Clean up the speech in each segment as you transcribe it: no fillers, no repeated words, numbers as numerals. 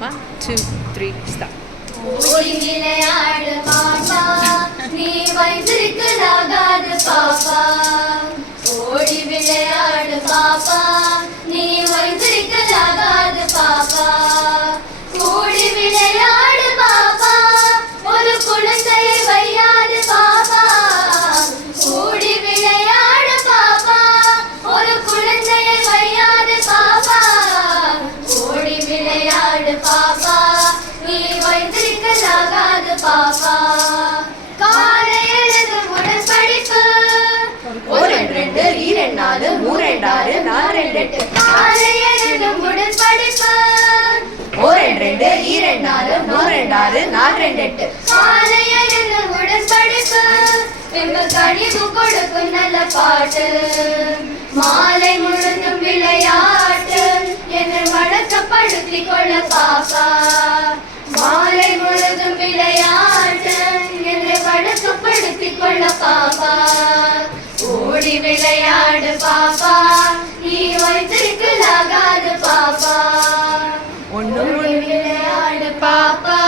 1, 2, 3, start. ஓடி விளையாடு பாப்பா, நீ வைத்திருக்கலாகாது பாப்பா. ஓடி விளையாடு பாப்பா, நீ வைத்திருக்கலாகாது பாப்பா. ஓடி விளையாடு பாப்பா, ஒரு குழந்தையை வையாது பாப்பா. ஓடி விளையாடு பாப்பா, ஒரு குழந்தையை வையாது பாப்பா. ஓடி விளையாடு பாப்பா, நீ வைத்திருக்கலாகாது பாப்பா. காலை எழுது உடன்படிப்பு, 1, 2, 2, 4, 3, 6, 4, 8. காலை எழுது உடன்படிப்பு, 1, 2, 2, 4, 3, 6, 4, 8. காலை எழுது உடன்படிப்பு, பின்பு கனிவு கொடுக்கும் நல்ல பாட்டு. மாலை முழுதும் விளையாட்டு, என்னை வழக்கப்படுத்திக் கொள்ள பாப்பா. மாலை முழுதும் விளையாட்டு, என்னை வழக்கப்படுத்திக் கொள்ள பாப்பா. ஓடி விளையாடு பாப்பா, நீ வைத்திருக்கலாகாது பாப்பா. ஓடி விளையாடு பாப்பா,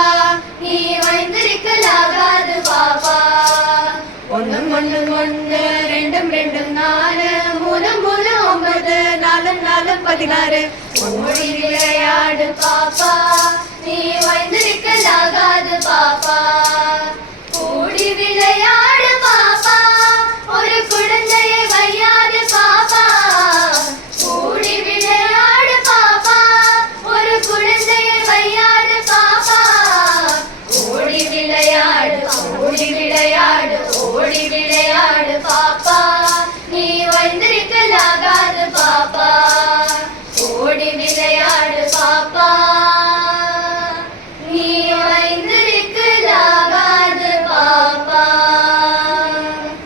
நீ வைத்திருக்கலாகாது பாப்பா. 1, 1, 1, 2, 2, 4, 3, 3, 9, 4, 4, 16. ஓடி விளையாடு பாப்பா, நீ வைத்திருக்கலாகாது பாப்பா. ஓடி விளையாடு பாப்பா, ஒரு குழந்தையை வையாது பாப்பா. ஓடி விளையாடு பாப்பா, ஒரு குழந்தையை வையாது பாப்பா. ஓடி விளையாடு, ஓடி விளையாடு, ஓடி விளையாடு பாப்பா, நீ வைத்திருக்கலாகாது பாப்பா. ஓடி விளையாடு பாப்பா.